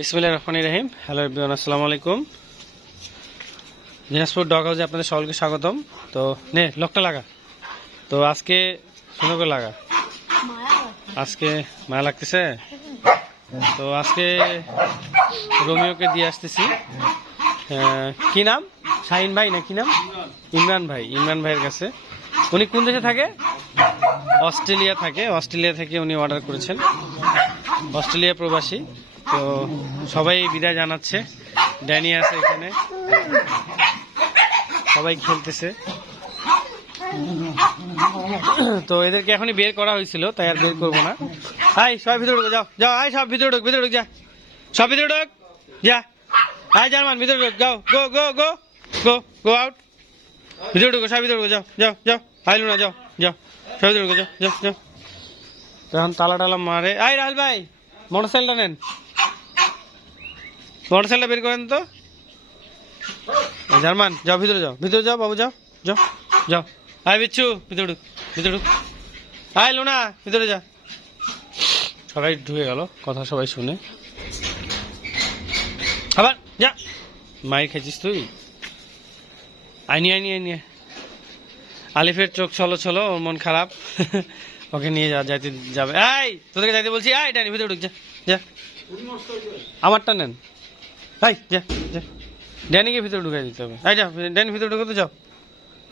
বিসমিল্লাহ রহমান রহিম। Hello everyone আসসালামু আলাইকুম। দিনাজপুর ডগ হাউসে আপনাদের সকলকে স্বাগতম। তো নে, লকটা লাগা। তো আজকে সুন্দর করে লাগা। আজকে মায়া লাগতেছে? তো আজকে রোমিওকে দিয়ে আসতেছি। কি নাম? শাহিন ভাই না কি নাম? ইমরান ভাই, ইমরান ভাইয়ের কাছে। উনি কোন দেশে থাকে? অস্ট্রেলিয়া থাকে। অস্ট্রেলিয়া থেকে উনি অর্ডার করেছেন। অস্ট্রেলিয়া প্রবাসী। তো সবাই বিদায় জানাচ্ছে। ড্যানি আছে এখানে। সবাই খেলতেছে। তো এদেরকে এখনই বের করা হয়েছিল, তাই আর বের করব না। আয়, সবাই ভিতরে ঢুকো, যাও যাও, আয়, সব ভিতরে ঢুক ভিতরে ঢুক, যা। সব ভিতরে ঢুক, যা। আয়, জার্মান, ভিতরে ঢুক, যাও, গো গো গো গো গো, আউট। ভিতরে ঢুকো সব ভিতরে ঢুকো, যাও যাও যাও। আইলু না যাও যাও। সব ভিতরে ঢুকো, যাও যাও যাও। তখন তালা টালা মারে। আয়, রাহুল ভাই, মোটরসাইকেলটা নেন। মোটরসাইকেলটা বের করেন তো। জার্মান, যাও, ভিতরে যাও ভিতরে যাও, বাবু, যাও যাও যাও। আয়, বিচ্ছু, ভিতরে ঢুক ভিতরে ঢুক। আয়, লুনা, ভিতরে যা। সবাই ঢুকে গেল, কথা সবাই শুনে। আবার, যা। মায়ের খেয়েছিস তুই? আইনি আইনি আইনি আয়। আলিফের চোখ চলো চলো ওর মন খারাপ। ওকে নিয়ে যা, যাইতে যাবে। এই তোদেরকে যাইতে বলছি, আয় ডানি ভিতরে ঢুক, যা যা। আমারটা নেন। এই, যা ড্যানিকে ভিতরে ঢুকাই দিতে হবে। এই, যা ড্যানি ভিতরে ঢুকে তো যাও।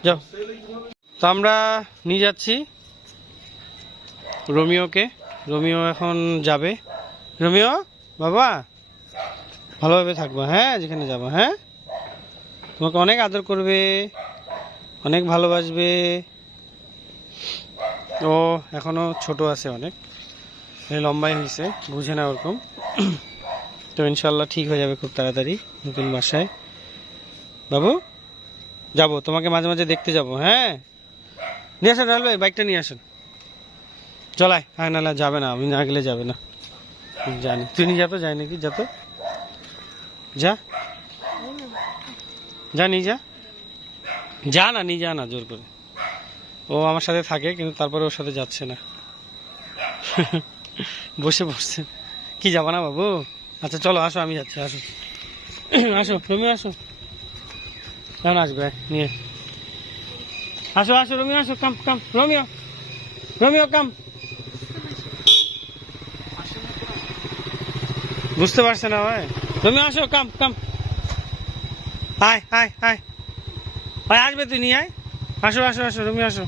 যাও। তো আমরা নিয়ে যাচ্ছি রোমিওকে। রোমিও এখন যাবে। রোমিও, বাবা। ভালোভাবে থাকব হ্যাঁ যেখানে যাব হ্যাঁ? তোমাকে অনেক আদর করবে, অনেক ভালোবাসবে। ও এখনও ছোট আছে অনেক। লম্বাই হয়েছে বুঝে না ওরকম। তো ইনশাল্লাহ ঠিক হয়ে যাবে খুব তাড়াতাড়ি নতুন বাসায়। বাবু? যাব, তোমাকে মাঝে মাঝে দেখতে যাব হ্যাঁ? নিয়ে আসেন রাহুল ভাই, বাইকটা নিয়ে আসেন। চলাই হ্যাঁ নাহলে যাবে না, আমি না গেলে যাবে না। জানি। তুই নিয়ে যাতো যাই নাকি যাতো যা। যা, নিয়ে যা। যা না, নিয়ে যা না, জোর করে। ও আমার সাথে থাকে, কিন্তু তারপরে ওর সাথে যাচ্ছে না। বসে বসছে কি যাবা না বাবু? আচ্ছা চলো, আসো, আমি যাচ্ছি, আসো। আসো তুমি আসো। কেমন আসবে নিয়ে। আসো আসো রোমিও আসো কাম কাম রোমিও। রোমিও কাম বুঝতে পারছে না ভাই? রোমিও, আসো কাম কাম আয় আয় আয়। আয় আসবে তুই, নিয়ে আয়। আসো আসো আসো, রুমি, আসো।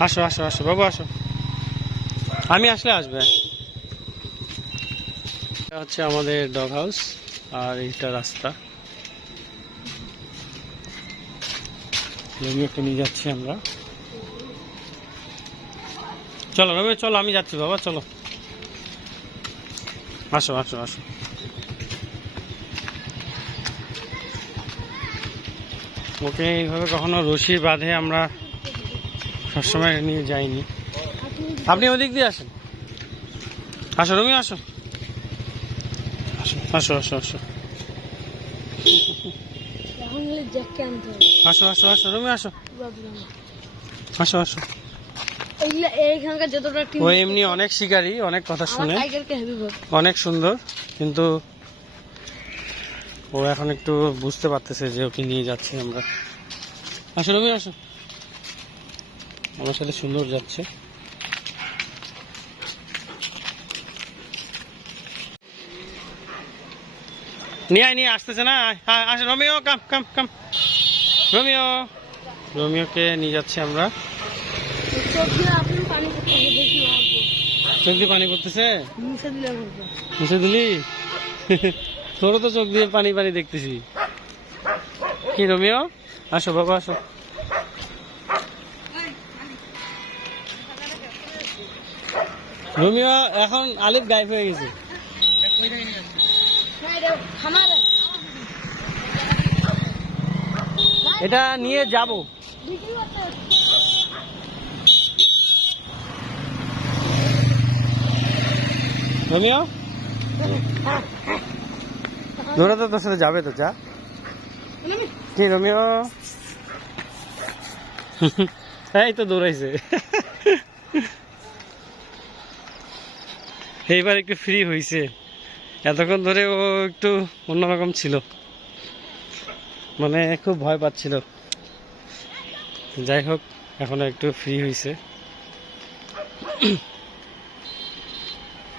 আসো আসো আসো, বাবু, আসো। আমি আসলে আসবে এটা হচ্ছে আমাদের ডগ হাউস আর এইটা রাস্তা। রমিওকে নিয়ে যাচ্ছি আমরা। চলো রমি চলো, আমি যাচ্ছি বাবা, চলো। আসো আসো আসো। ওকে এইভাবে কখনো রশি বাঁধে আমরা সবসময় নিয়ে যাইনি। আপনি ওদিক দিয়ে আসেন। আসো রমি আসো। আসো আসো আসো। আসো আসো আসো রমি আসো। আসো আসো। ও এমনি অনেক শিকারী অনেক কথা শুনে। অনেক সুন্দর কিন্তু ও এখন একটু বুঝতে পারতেছে যে ওকে নিয়ে যাচ্ছি আমরা। আসো রবি আসো। আমার সাথে সুন্দর যাচ্ছে। নিয়ে নিয়ে আসতেছে না আসো, রমিও, কাম কাম কাম। রমিও। রমিওকে নিয়ে যাচ্ছি আমরা। চোখ দিয়ে পানি পড়তেছে? মুছে দিলে তোরও তো চোখ দিয়ে পানি পানি দেখতেছি। কি রমিও? আসো বাবা, আসো। রমিও, এখন আলিফ গায়েব হয়ে গেছে। এটা নিয়ে যাব। রমিও? তো তোর সাথে যাবে তো যা। কি রমিও? এই তো দৌড়াইছে। এইবার একটু ফ্রি হইছে। এতক্ষণ ধরে ও একটু অন্যরকম ছিল। মানে খুব ভয় পাচ্ছিল। যাই হোক, এখন একটু ফ্রি হয়েছে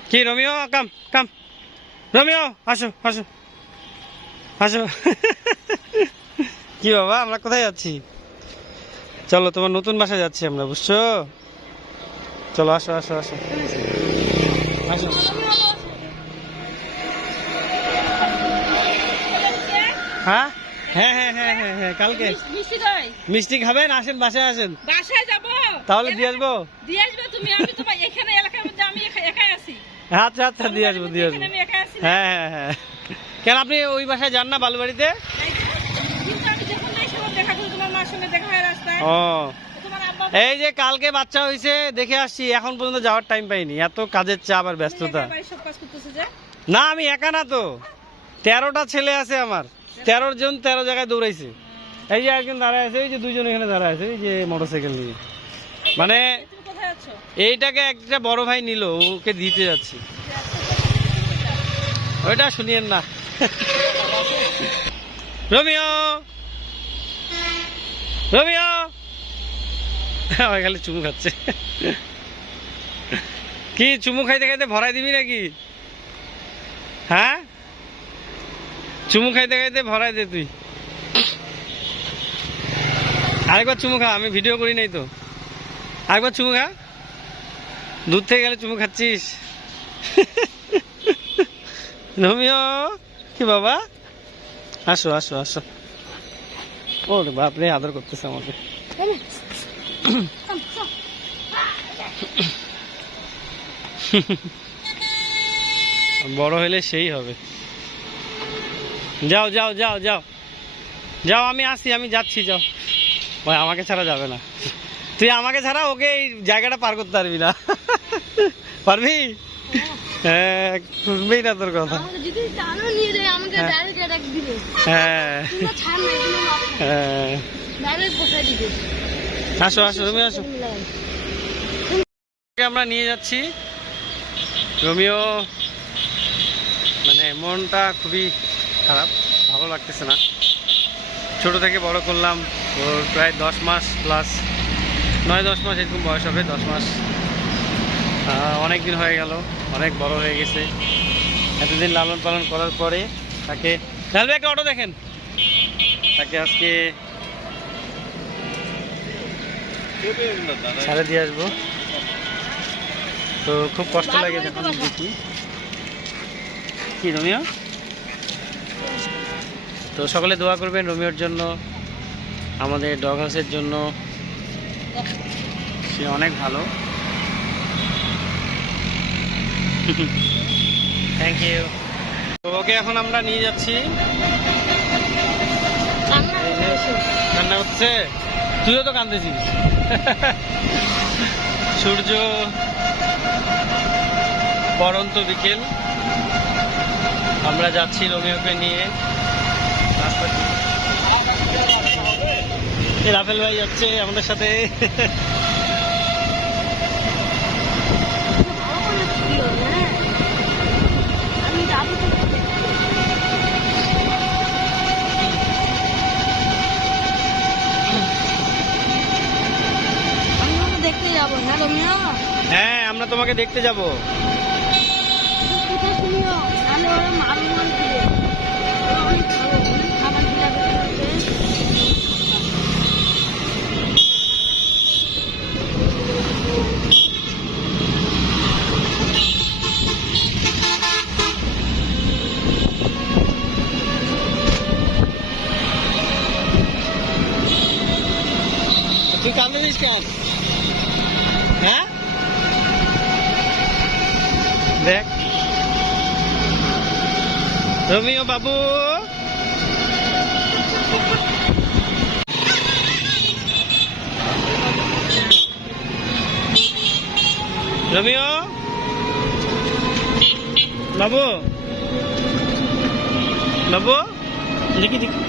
কি, রমিও? কাম কাম। রমিও, আসো আসো। আসো। কি বাবা, আমরা কোথায় যাচ্ছি? চলো, তোমার নতুন বাসায় যাচ্ছি আমরা, বুঝছ? চলো, আসো আসো আসো। আসো। হ্যাঁ? হ্যাঁ হ্যাঁ হ্যাঁ হ্যাঁ হ্যাঁ কালকে। মিষ্টি দই। মিষ্টি খাবেন? আসেন বাসায় আসেন। বাসায় যাব। তাহলে দিয়ে আসব? দিয়ে আসবে তুমি। আমি তোমার এখানে এলাকার মধ্যে আমি একাই আছি। আচ্ছা আচ্ছা দিয়ে আসব দিয়ে আসব। হ্যাঁ হ্যাঁ হ্যাঁ। কেন আপনি ওই বাসায় যান না বালুবাড়িতে? ও। এই যে কালকে বাচ্চা হয়েছে দেখে আসছি এখন পর্যন্ত যাওয়ার টাইম পাইনি। এত কাজের চাপ আর ব্যস্ততা। না আমি একা না তো। তেরোটা ছেলে আছে আমার। তেরো জন তেরো জায়গায় দৌড়াইছে। এই যে একজন দাঁড়ায় আছে, এই যে দুইজন এখানে দাঁড়ায় আছে, এই যে মোটরসাইকেল নিয়ে। মানে এইটাকে একটা বড় ভাই নিল, ওকে দিতে যাচ্ছি। ওইটা শুনিয়েন না। রমিও! রমিও! আমার খালি চুমু খাচ্ছে। কি, চুমু খাইতে খাইতে ভরাই দিবি নাকি? হ্যাঁ? চুমু খাইতে খাইতে ভরাই দে তুই। আরেকবার চুমু খা, আমি ভিডিও করি নাই তো। আরেকবার চুমু খা। দূর থেকে গেলে চুমু খাচ্ছিস। রমিও, কি বাবা? আসো আসো আসো। ও বাপরে, আদর করতেছে আমাকে। বড় হলে সেই হবে। যাও যাও যাও যাও। যাও আমি আসি আমি যাচ্ছি যাও। ভাই আমাকে ছাড়া যাবে না। তুই আমাকে ছাড়া ওকে এই জায়গাটা পার করতে পারবি না। পারবি? হ্যাঁ শুনবেই না তোর কথা। হ্যাঁ। হ্যাঁ। হ্যাঁ। আসো আসো তুমি আসো। আমরা নিয়ে যাচ্ছি। রোমিও মানে মনটা খুবই খারাপ, ভালো লাগতেছে না। ছোট থেকে বড় করলাম, ওর প্রায় দশ মাস প্লাস নয়, দশ মাস এরকম বয়স হবে, দশ মাস। অনেক দিন হয়ে গেল, অনেক বড় হয়ে গেছে। এতদিন লালন পালন করার পরে তাকে লালু একটা অটো দেখেন। তাকে আজকে ছাড়ে দিয়ে আসব। তো খুব কষ্ট লাগে যখন দেখি। কি, রোমিও? তো সকলে দোয়া করবেন রোমিওর জন্য, আমাদের ডগ হাউসের জন্য। সে অনেক ভালো। থ্যাংক ইউ ওকে এখন আমরা নিয়ে যাচ্ছি। কান্না হচ্ছে। তুইও তো কান্দেছিস সূর্য পরন্ত বিকেল। আমরা যাচ্ছি রোমিওকে নিয়ে। রাফেল ভাই যাচ্ছে আমাদের সাথে। হ্যাঁ আমরা তোমাকে দেখতে যাব কোথায় শুনিও তাহলে ওরা মারুন মান দিবে ওরা অনেক ভালো অনেক খাবার খিলাবে তুই কান্দিস কেন হ্যাঁ দেখ রোমিও বাবু। রোমিও বাবু। বাবু দেখি দেখি।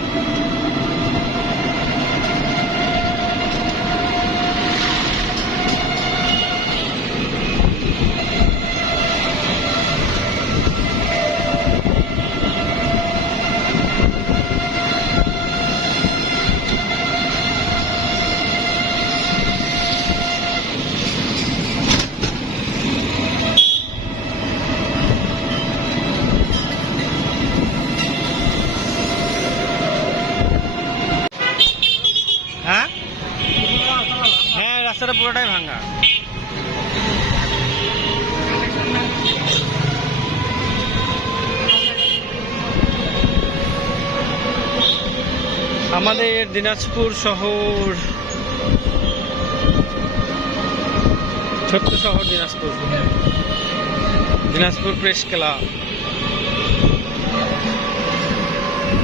দিনাজপুর শহর। ছোট্ট শহর Dinajpur. Dinajpur press club.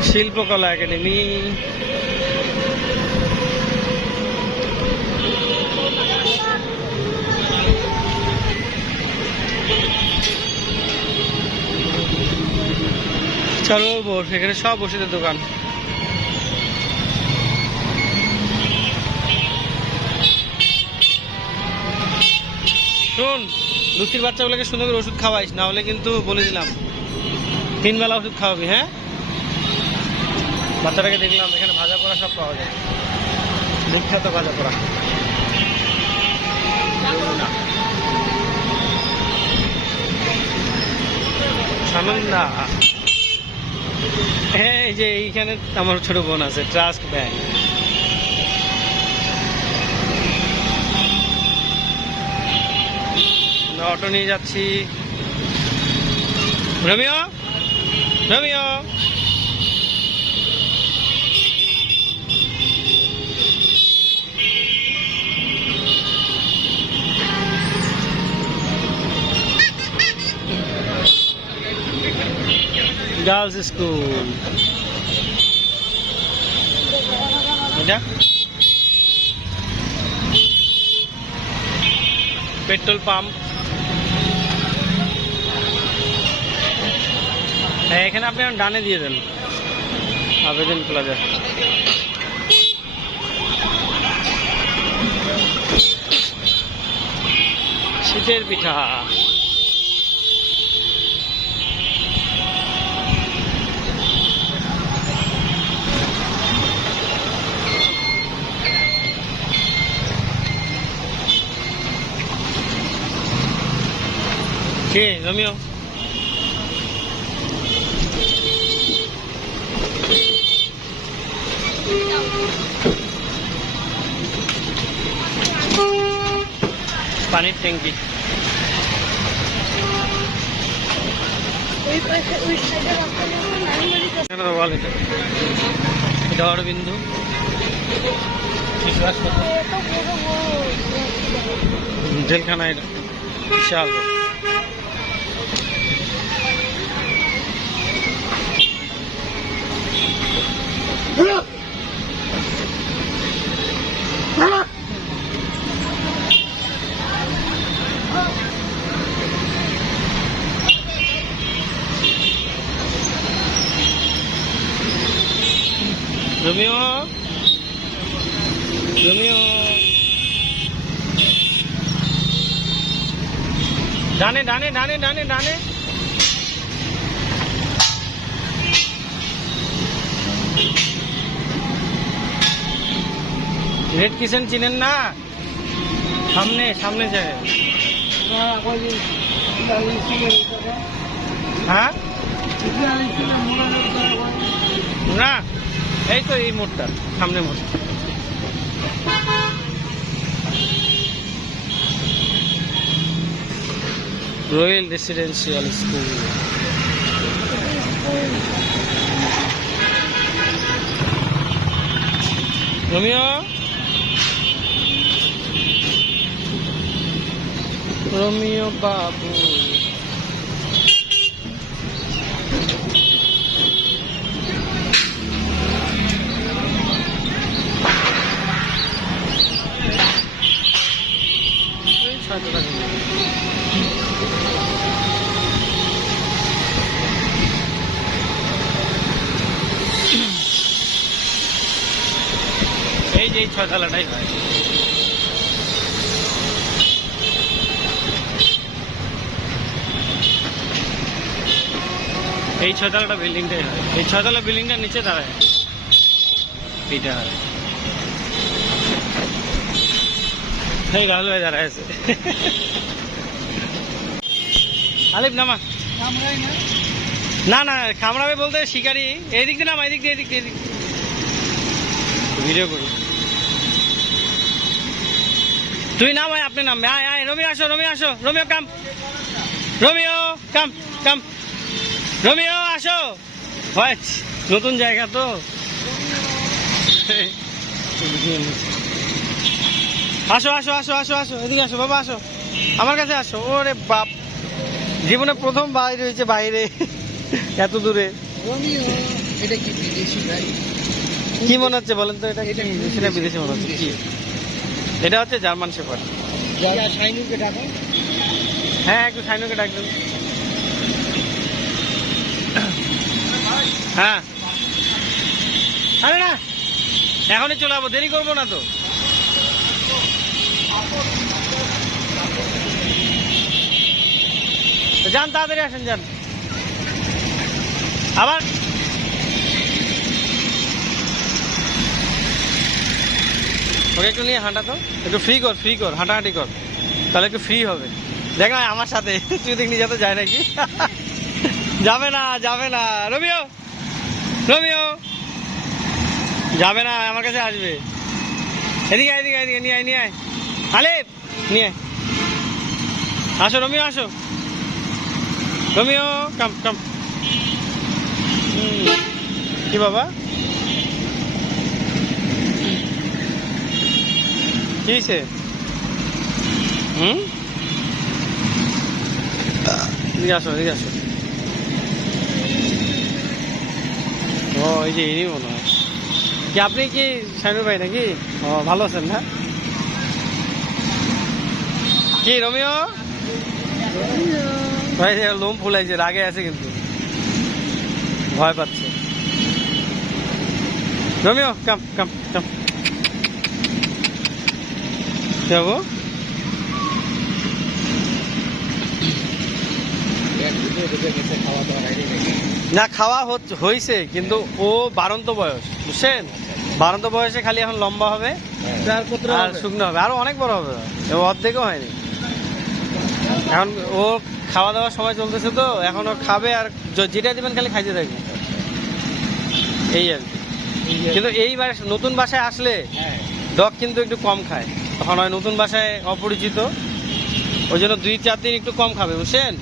Shilpakala academy. চলো বোর এখানে সব ওষুধের দোকান। শোন, লুচির বাচ্চাগুলোকে সুন্দর করে ওষুধ খাওয়াইস, না হলে কিন্তু বলে দিলাম, তিন বেলা ওষুধ খাওয়াবি হ্যাঁ? বাচ্চাটাকে দেখলাম, এখানে ভাজা পোড়া সব পাওয়া যায়। বিখ্যাত ভাজা সানন্দা। হ্যাঁ এই যে এইখানে আমার ছোট বোন আছে ট্রাস্ট ব্যাংক অটো নিয়ে যাচ্ছি। Romeo? Romeo? Girls school petrol pump হ্যাঁ এখানে আপনি ডানে দিয়ে দেন। আবেদন প্লাজা শীতের পিঠা। কে রমিও পানির ট্যাঙ্কি ওই পাশে ওই সাইডে রাস্তা যাবে নারীবাড়ি এখানে তো বল এটা এটা অরবিন্দু শিশু হাসপাতাল এত বড় বড় জেলখানা এটা বিশাল বড়। রোমিও রোমিও ডানে ডানে ডানে ডানে ডানে রেড কিচেন চিনেন না? সামনে সামনে যায়। হ্যাঁ? না, এই তো এই মোড়টা, সামনে মোড়। Royal residential school Romeo Romeo বাবু এই যে এই ছয়তলাটাই হয়। এই ছয়তলাটা বিল্ডিংটাই হয়। এই ছয়তলা বিল্ডিংটার নিচে দাঁড়ায়। এইটা হয়। এই গাল হয়ে দাঁড়ায় আছে। আলিফ, নামা। না না, খামড়াবে বলতে শিকারি। এদিক দিয়ে নামা এদিক দিয়ে এদিক দিয়ে। ভিডিও করি। তুই নাম আয় আপনি নাম আয় আয় রমিও আসো রমিও আসো রমিও কাম রমিও কাম কাম রমিও আসো। হয় নতুন জায়গা তো। আসো আসো আসো আসো আসো এদিকে আসো বাবা আসো। আমার কাছে আসো। ওরে বাপ। জীবনে প্রথম বাইরে হয়েছে বাইরে। এত দূরে। কি মনে হচ্ছে বলেন তো এটা বিদেশি মনে হচ্ছে। কি? এটা হচ্ছে জার্মান শেফার্ড। ডাকো। হ্যাঁ একটু সাইনুকে ডাক দেন হ্যাঁ। আরে না এখনই চলে যাব দেরি করব না তো যান তাড়াতাড়ি আসেন যান। আবার ওকে একটু নিয়ে হাঁটা তো। একটু ফ্রি কর ফ্রি কর, হাঁটাহাঁটি কর। তাহলে একটু ফ্রি হবে। দেখ না আমার সাথে। তুই নিয়ে যেতে যায় নাকি? যাবে না যাবে না। রবিও রবিও যাবে না, আমার কাছে আসবে। এদিকে এদিকে এদিকে নিয়ে আয় নিয়ে আয়। আলেপ নিয়ে আসো, রমিও আসো। রমিও কাম কাম কি বাবা? কি হয়েছে হুম? এদিকে আসো, এদিকে ও, এই যে ইনি মনে হয়। আপনি কি শানু ভাই নাকি? ও, ভালো আছেন না? কি, রমিও? ভাই লোম ফুলাইছে, রাগে আছে কিন্তু। ভয় পাচ্ছে। রমিও কাম কাম কাম রাইডে নাকি না খাওয়া হয়েছে কিন্তু ও বারন্ত বয়স বুঝছেন? বারন্ত বয়সে খালি এখন লম্বা হবে আর শুকনো হবে আরও অনেক বড় হবে। অর্ধেকও হয়নি। এখন ও খাওয়া দাওয়ার সময় চলতেছে তো এখন ও খাবে আর যেটা দিবেন খালি খাইতে থাকবে। এই আর কি। কিন্তু এই বাস- নতুন বাসায় আসলে হ্যাঁ। ডগ কিন্তু একটু কম খায়। হয় নতুন বাসায় অপরিচিত। ওই জন্য দুই চার দিন একটু কম খাবে বুঝছেন?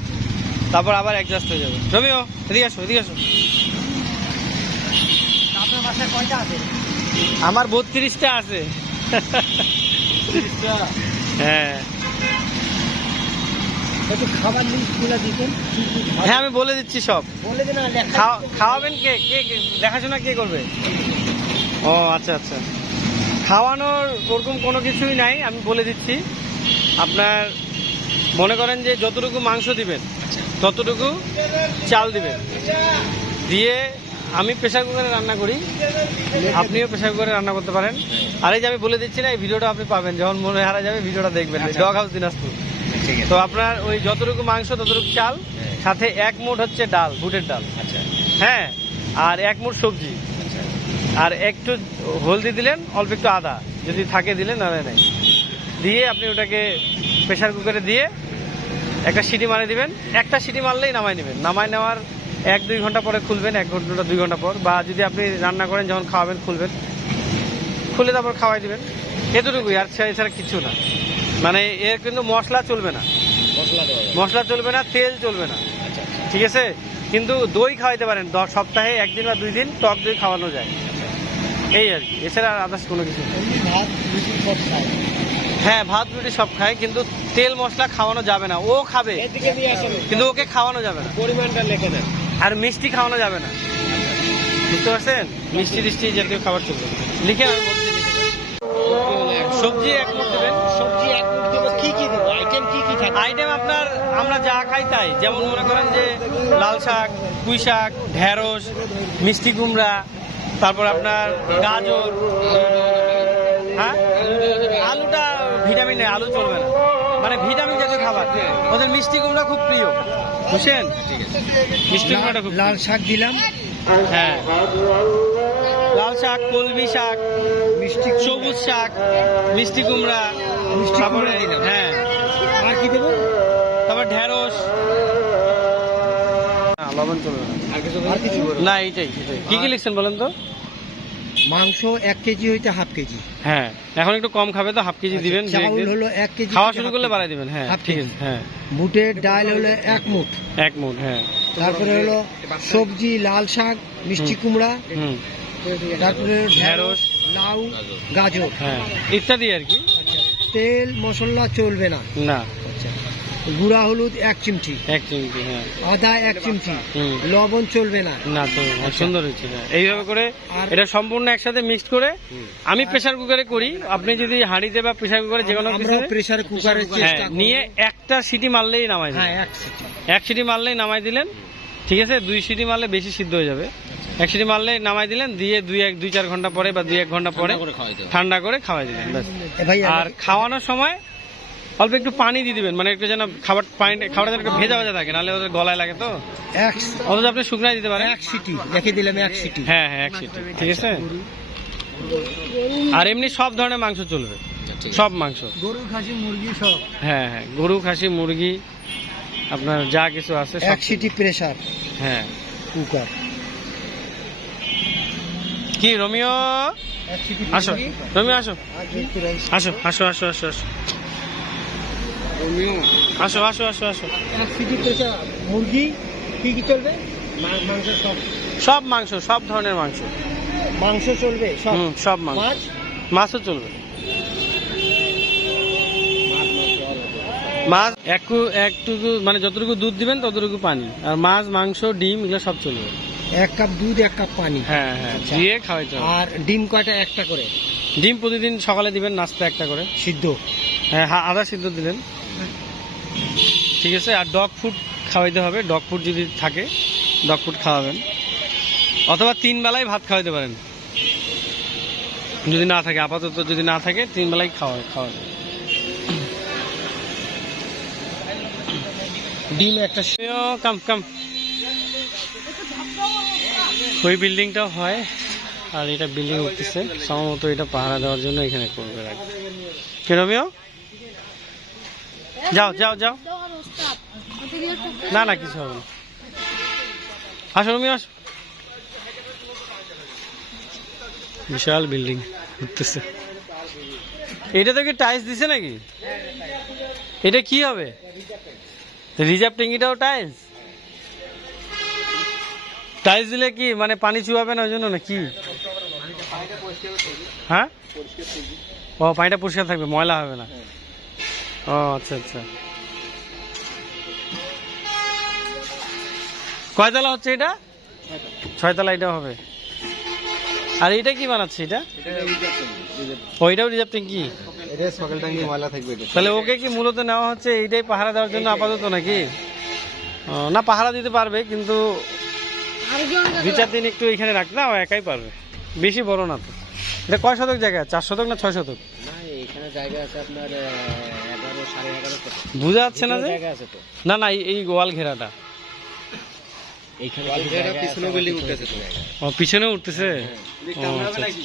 তারপর আবার অ্যাডজাস্ট হয়ে যাবে। রবিও এদিকে আসো এদিকে আসো। আমার বত্রিশটা আছে। হ্যাঁ? হ্যাঁ আমি বলে দিচ্ছি সব। খাওয়াবেন কে? কে কে? দেখাশোনা কে করবে? ও আচ্ছা আচ্ছা। খাওয়ানোর ওরকম কোনো কিছুই নাই আমি বলে দিচ্ছি। আপনার মনে করেন যে যতটুকু মাংস দিবেন ততটুকু চাল দিবেন। দিয়ে আমি প্রেশার কুকারে রান্না করি আপনিও প্রেশার কুকারে রান্না করতে পারেন। আর এই যে আমি বলে দিচ্ছি না এই ভিডিওটা আপনি পাবেন যখন মনে হারা যাবে ভিডিওটা দেখবেন আচ্ছা। Dog house Dinajpur. তো আপনার ওই যতটুকু মাংস ততটুকু চাল হ্যাঁ। সাথে এক মুঠ হচ্ছে ডাল বুটের ডাল। আচ্ছা। হ্যাঁ আর এক মুঠ সবজি। আচ্ছা আর একটু হলদি দিলেন অল্প একটু আদা। যদি থাকে দিলেন নাহলে নাই। দিয়ে আপনি ওটাকে প্রেশার কুকারে দিয়ে একটা সিটি মারে দিবেন। একটা সিটি মারলেই নামাই নেবেন। নামাই নেওয়ার এক দুই ঘণ্টা পরে খুলবেন এক ঘণ্টা দুই ঘণ্টা পর। বা যদি আপনি রান্না করেন যখন খাওয়াবেন খুলবেন। খুলে তারপর খাওয়াই দিবেন। এতটুকুই আর এছাড়া কিছু না। মানে এর কিন্তু মশলা চলবে না। মশলা মশলা চলবে না তেল চলবে না। আচ্ছা আচ্ছা। ঠিক আছে? কিন্তু দই খাওয়াইতে পারেন। দশ সপ্তাহে একদিন বা দুই দিন টক দই খাওয়ানো যায়। এই আর কি। এছাড়া আদার্স কোনো কিছু হ্যাঁ ভাত রুটি সব খায় কিন্তু তেল মশলা খাওয়ানো যাবে না। ও খাবে কিন্তু ওকে খাওয়ানো যাবে না। পরিমাণটা লিখে দেন। আর মিষ্টি খাওয়ানো যাবে না। বুঝতে পারছেন? মিষ্টি টিষ্টি জাতীয় খাবার চলবে। লিখে আমি বলছি সবজি এক মুঠ দেবেন। সবজি এক মুঠ দেবো। কি কি দেবো? আইটেম কি কি থাকে? আইটেম আপনার আমরা যা খাই তাই। যেমন মনে করেন যে লাল শাক পুঁই শাক ঢেঁড়স মিষ্টি কুমড়া তারপর আপনার গাজর হ্যাঁ? আলুটা ভিটামিন নেই আলু চলবে না। মানে ভিটামিন জাতীয় খাবার। ওদের মিষ্টি কুমড়া খুব প্রিয়। বুঝছেন মিষ্টি কুমড়াটা খুব লাল শাক দিলাম। হ্যাঁ। লাল শাক কলমি শাক মিষ্টি সবুজ শাক মিষ্টি কুমড়া মিষ্টি তারপরে কুমড়া দিলাম। হ্যাঁ। আর কি দেবো? তারপর ঢেঁড়স লবণ চলবে না। আর কিছু না। এইটাই এটাই। কি কি লিখছেন বলেন তো? মাংস এক কেজি হইতে হাফ কেজি। হ্যাঁ এখন একটু কম খাবে তো হাফ কেজি দিবেন আচ্ছা, চাউল হলো এক কেজি খাওয়া শুরু হাফ করলে বাড়াই দিবেন হ্যাঁ ঠিক আছে হ্যাঁ। বুটের ডাল হলো এক মুঠ। এক মুঠ হ্যাঁ। তারপরে হলো সবজি লাল শাক মিষ্টি হুম। কুমড়া তারপরে ঢেঁড়স। লাউ গাজর। হ্যাঁ। ইত্যাদি আর কি? তেল মশলা চলবে না। না। গুঁড়া হলুদ এক চিমটি। এক চিমটি হ্যাঁ। আদা এক চিমটি। লবণ চলবে না। না তো হ্যাঁ, সুন্দর হয়েছে হ্যাঁ। এইভাবে করে এটা সম্পূর্ণ একসাথে মিক্সড করে আমি প্রেসার কুকারে করি। আপনি যদি হাঁড়িতে বা প্রেসার কুকারে যে কোনো কিছুতে- প্রেসার কুকারের হ্যাঁ নিয়ে একটা সিটি মারলেই নামাই হ্যাঁ দিলেন এক সিটি। এক সিটি মারলেই নামাই দিলেন। ঠিক আছে দুই সিটি মারলে বেশি সিদ্ধ হয়ে যাবে। এক সিটি মারলে নামাই দিলেন দিয়ে দুই এক দুই চার ঘণ্টা পরে বা দুই এক ঘণ্টা পরে ঠান্ডা করে খাওয়াই দিলেন ব্যাস। আর খাওয়ানোর সময় অল্প একটু পানি দিয়ে দিবেন মানে একটু যেন খাবার পানি খাবারটা যেন একটু ভেজা ভেজা থাকে নাহলে ওদের গলায় লাগে তো। অথচ আপনি শুকনাই দিতে পারেন। এক সিটি রেখে দিলাম এক সিটি। হ্যাঁ হ্যাঁ এক সিটি ঠিক আছে? আর এমনি সব ধরনের মাংস চলবে সব মাংস। গরু খাসি মুরগি সব। হ্যাঁ হ্যাঁ গরু খাসি মুরগি আপনার যা কিছু আছে এক সিটি প্রেসার। হ্যাঁ। কুকার। কি রোমিও? আসো রোমিও আসো। আসো আসো আসো আসো আসো। আসো আসো আসো আসো। মুরগি কি কি চলবে? মাংস সব। সব মাংস সব ধরনের মাংস। মাংস চলবে সব? সব মাংস। মাছ? মাছও চলবে। মাছ একটু একটুকু মানে যতটুকু দুধ দিবেন ততটুকু পানি। আর মাছ মাংস ডিম এগুলো সব চলবে। এক কাপ দুধ এক কাপ পানি। হ্যাঁ হ্যাঁ আচ্ছা। দিয়ে খাওয়াইতে আর ডিম কয়টা একটা করে? ডিম প্রতিদিন সকালে দিবেন নাস্তা একটা করে। সিদ্ধ। হ্যাঁ আদা সিদ্ধ দিলেন। ঠিক আছে, আর ডগ ফুড খাওয়াইতে হবে। ডগ ফুড যদি থাকে ডগ ফুড খাওয়াবেন। অথবা তিন বেলায় ভাত খাওয়াইতে পারেন। যদি না থাকে, আপাতত যদি না থাকে, তিন বেলায় খাওয়া খাওয়াবেন ডিম একটা কাম কাম ওই বিল্ডিংটাও হয়, আর এটা বিল্ডিং উঠতেছে। সম্ভবত এটা পাহারা দেওয়ার জন্য এখানে করবে রাখবে যাও যাও যাও। না না, কিছু হবে না। আসো রমিও আসো। বিশাল বিল্ডিং উঠতেছে এটা তো কি টাইলস দিছে নাকি? এটা কি হবে? Reserve ট্যাঙ্কিটাও tiles? টাইলস দিলে কি মানে পানি চুয়াবে না ওই জন্য না কি হ্যাঁ? ও, পানিটা পরিষ্কার থাকবে, ময়লা হবে না। ও আচ্ছা আচ্ছা। কয়তলা হচ্ছে এটা? ছয়তলা এটা হবে। আর এটা কি বানাচ্ছে এটা? ওইটাও রিজার্ভ ট্যাঙ্কি এটা তাহলে ওকে কি মূলত নেওয়া হচ্ছে এইটাই পাহারা দেওয়ার জন্য আপাতত নাকি? না পাহারা দিতে পারবে কিন্তু দুই চার দিন একটু এখানে রাখ না একাই পারবে। বেশি বড় না তো। এটা কয় শতক জায়গা? চার শতক না ছয় শতক? না এখানে জায়গা আছে আপনার বোঝা যাচ্ছে না যে? না না এই- গোয়াল ঘেরাটা। পিছনে উঠতেছে ও পিছনে উঠতেছে? ও, আচ্ছা, আচ্ছা।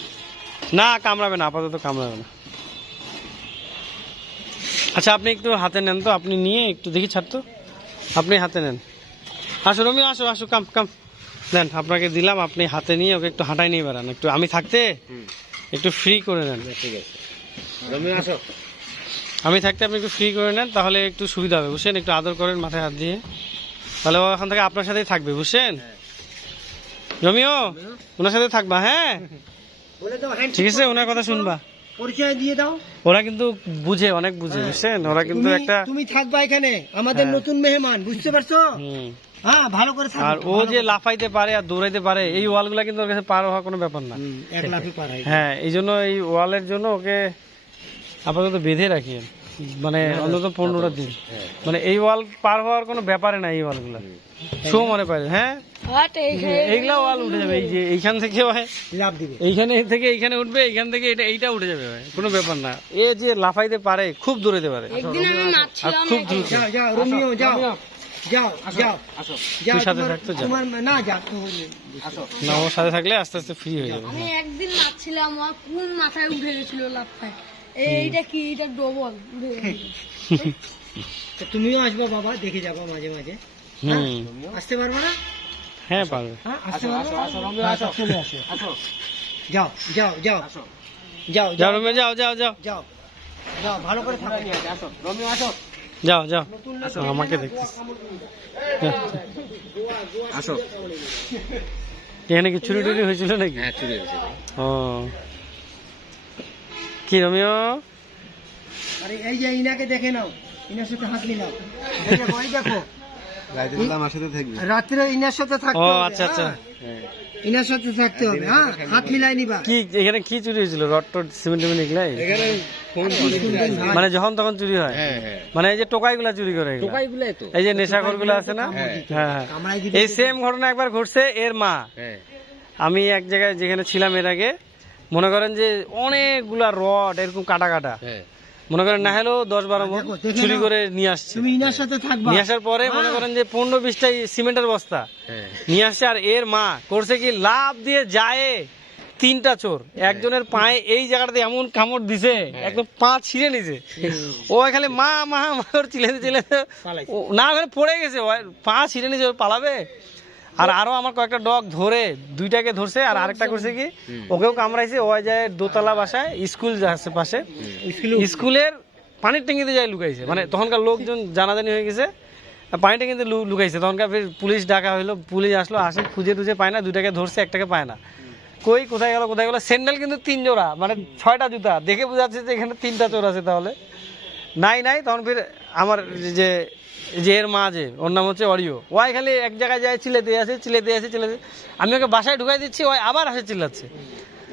না কামড়াবে না আপাতত কামড়াবে না। আচ্ছা আপনি একটু হাতে নেন তো আপনি নিয়ে একটু দেখি ছাড়তো আপনি হাতে নেন। আসো রমি আসো আসো কাম কাম নেন আপনাকে দিলাম আপনি হাতে নিয়ে ওকে একটু হাঁটাই নিয়ে বেড়ান। একটু আমি থাকতে একটু ফ্রি করে নেন। ঠিক আছে। রমি আসো। আমি থাকতে আপনি একটু ফ্রি করে নেন তাহলে একটু সুবিধা হবে বুঝছেন? একটু আদর করেন মাথায় হাত দিয়ে। তাহলে ও এখন থেকে আপনার সাথেই থাকবে বুঝছেন? রমিও ওনার সাথে থাকবা হ্যাঁ? দাও হ্যান্ড ঠিক আছে ওনার কথা শুনবা। পরিচয় দিয়ে দাও। ওরা কিন্তু বুঝে অনেক বুঝে বুঝছেন? ওরা কিন্তু একটা তুমি থাকবা এখানে আমাদের হ্যাঁ। নতুন মেহমান বুঝতে পারছ? হ্যাঁ ভালো করে আর ও যে লাফাইতে পারে আর দৌড়াইতে পারে এই ওয়ালগুলা কিন্তু ওর কাছে পার হওয়া কোনো ব্যাপার না। এক লাফে পারাই হ্যাঁ এই জন্য এই ওয়ালের জন্য ওকে আপাতত বেঁধে রাখি। মানে অন্তত পনেরোটা দিন। মানে এই ওয়াল পার হওয়ার কোনো ব্যাপারে না এই ওয়ালগুলা। শো মনে পারে হ্যাঁ? হাট এইগুলা ওয়াল উঠে যাবে এই যে এইখান থেকে ভাই লাভ দিবে। এইখানে থেকে এইখানে উঠবে এইখান থেকে এটা এইটা উঠে যাবে ভাই কোনো ব্যাপার না। এ যে লাফাইতে পারে খুব দূরেতে পারে। একদিন আমি আর নাচছিলাম খুব দ্রুত। তোমার না ওর সাথে থাকলে আস্তে আস্তে ফ্রি হয়ে যাবে। আমি একদিন নাচছিলাম আমার কোন মাথায় উঠে গেছিল লাফায়? এইটা কি? এটা ডবল। তো তুমিও আসবা বাবা দেখে যাব মাঝে মাঝে। হুম। আসতে পারবে না? হ্যাঁ পারবে। হ্যাঁ আসতে পারবে? হ্যাঁ, চলে আসো। যাও যাও যাও। যাও যাও রোমিও যাও যাও যাও। যাও। যাও ভালো করে থাকো। আসো। রমি আসো। যাও যাও। আমাকে দেখছিস। আসো। এখানে কি চুরি টুরি হয়েছিল নাকি? হ্যাঁ চুরি হয়েছে ও। কি রমিও। আরে এই যে ইনাকে দেখে নাও ইনার সাথে হাত মিলাও। এই দেখো। এই দেখো রাত্রে ইনার সাথে থাকতে হবে, আচ্ছা আচ্ছা। হ্যাঁ। ইনার সাথে থাকতে হবে হ্যাঁ? হাত মিলাই নিবা। কি এখানে কি চুরি হয়েছিল? রড টড সিমেন্ট টিমেন্ট এগুলাই মানে যখন তখন চুরি হয়? মানে এই যে টোকাই গুলা চুরি করে এগুলা। তো। এই যে নেশাখোরগুলো আছে না? হ্যাঁ। হ্যাঁ এই সেম ঘটনা একবার ঘটছে এর মা। আমি এক জায়গায় যেখানে ছিলাম এর আগে মনে করেন যে অনেকগুলা রড এরকম কাটা কাটা। মনে করেন না হলেও দশ বারো চুরি করে নিয়ে আসছে। তুমি ইনার সাথে থাকবা। নিয়ে আসার পরে মনে করেন যে পনেরো বিশটা সিমেন্টের বস্তা। নিয়ে আসছে আর এর মা করছে কি লাভ দিয়ে যায় তিনটা চোর। একজনের পায়ে এই জায়গাটাতে এমন কামড় দিছে একদম পা ছিঁড়ে নিছে। ও খালি মা মা মা করে চিলেতে চিলেতে ও না ওখানে পড়ে গেছে। পা ছিঁড়ে নিছে ও পালাবে? আর আরও আমার কয়েকটা ডগ ধরে দুইটাকে ধরছে আর আরেকটা করছে কি? ওকেও কামড়াইছে ও যায় দোতলা বাসায় স্কুল যাচ্ছে পাশে। স্কুলের পানির ট্যাঙ্কিতে যায় লুকাইছে। মানে তখনকার লোকজন জানাজানি হয়ে গেছে ট্যাঙ্কিতে লু- লুকাইছে। তখনকার ফের পুলিশ ডাকা হইল পুলিশ আসলো আসে খুঁজে টুজে পায় না দুইটাকে ধরছে একটাকে পায় না। কই কোথায় গেল কোথায় গেল? স্যান্ডেল কিন্তু তিন জোড়া মানে ছয়টা জুতা। দেখে বোঝা যাচ্ছে যে এখানে তিনটা চোর আছে তাহলে। নাই নাই তখন ফির আমার যে যে এর মা যে ওর নাম হচ্ছে অরিও। ওয়াই খালি এক জায়গায় যায় চিলেতে আছে চিলেতে আছে চিলেতে আমি ওকে বাসায় ঢুকাই দিচ্ছি ওই আবার আসে চিল্লাচ্ছে।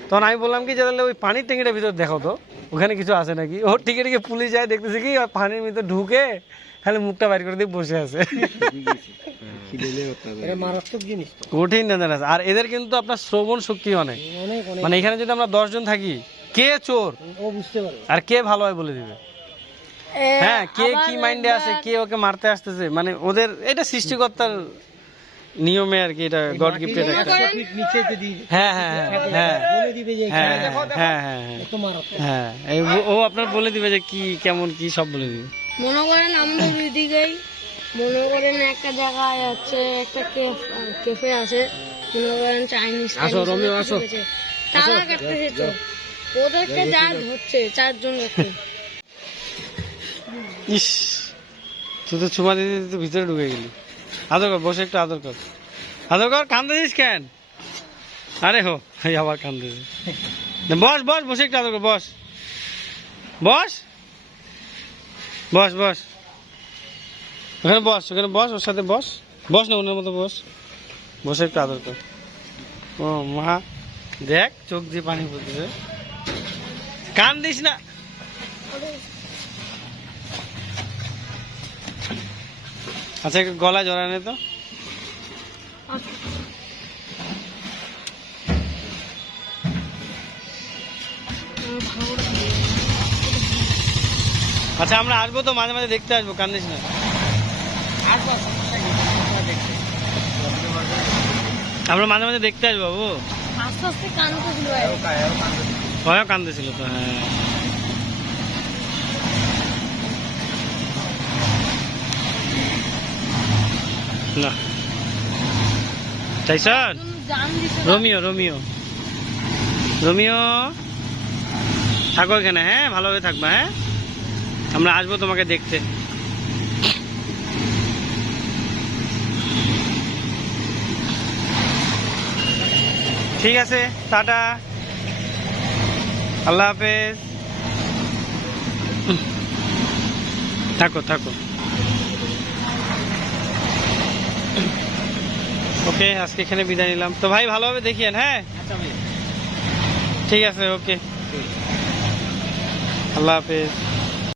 তখন আমি বললাম কি যে তাহলে ওই পানির ট্যাঙ্কিটার ভিতর দেখো তো ওখানে কিছু আছে নাকি? ওর টিকে টিকে পুলিশ যায় দেখতেছে কি ওই পানির ভিতর ঢুকে খালি মুখটা বাইর করে দিয়ে বসে আছে। কঠিন না জানা আর এদের কিন্তু আপনার শ্রবণ শক্তি অনেক। মানে এখানে যদি আমরা দশজন থাকি কে চোর? ও আর কে ভালো হয় বলে দিবে? হ্যাঁ কে কি মাইন্ডে আছে কে ওকে মারতে আসতেছে? মানে ওদের এটা সৃষ্টিকর্তার নিয়মে আর কি এটা গড গিফটেড একটা। হ্যাঁ হ্যাঁ হ্যাঁ হ্যাঁ। বলে দিবে যে হ্যাঁ হ্যাঁ হ্যাঁ হ্যাঁ। হ্যাঁ ও- আপনার বলে দিবে যে কি কেমন কি সব বলে দিবে। মনে করেন আমাদের ওইদিকেই মনে করেন একটা জায়গায় হচ্ছে একটা কেফে আছে মনে করেন চাইনিজ আসো, রোমিও, আসো। টাকা কাটতেছে তো। ওদেরকে যা ধরছে চারজন ইস, তুই তো চুমা দিতে দিতে ভিতরে ঢুকে গেলি। আদর কর, বসে একটু আদর কর। আদর কর কান্দেছিস কেন? আরে হো, এই আবার কান্দেছিস বস বস, বসে একটু আদর কর, বস। বস? বস বস। ওখানে বস ওখানে বস, ওর সাথে বস। বস না, ওনার মতো বস। বসে একটু আদর কর। ও মা, দেখ, চোখ দিয়ে পানি পড়তেছে। কান দিস না। আচ্ছা গলা জড়ানে তো। আচ্ছা আমরা আসব তো মাঝে মাঝে দেখতে আসব কান্দিস না। আমরা মাঝে মাঝে দেখতে আসব বাবু। আস্তে আস্তে তো হ্যাঁ। না। দিছে রোমিও রোমিও। রোমিও, থাকো এখানে হ্যাঁ? ভালোভাবে থাকবা হ্যাঁ? আমরা আসব তোমাকে দেখতে। ঠিক আছে, টাটা। আল্লাহ হাফেজ। থাকো থাকো। ওকে আজকে এখানে বিদায় নিলাম। তো ভাই ভালোভাবে দেখিয়েন হ্যাঁ? আচ্ছা ঠিক আছে ওকে। আল্লাহ হাফেজ।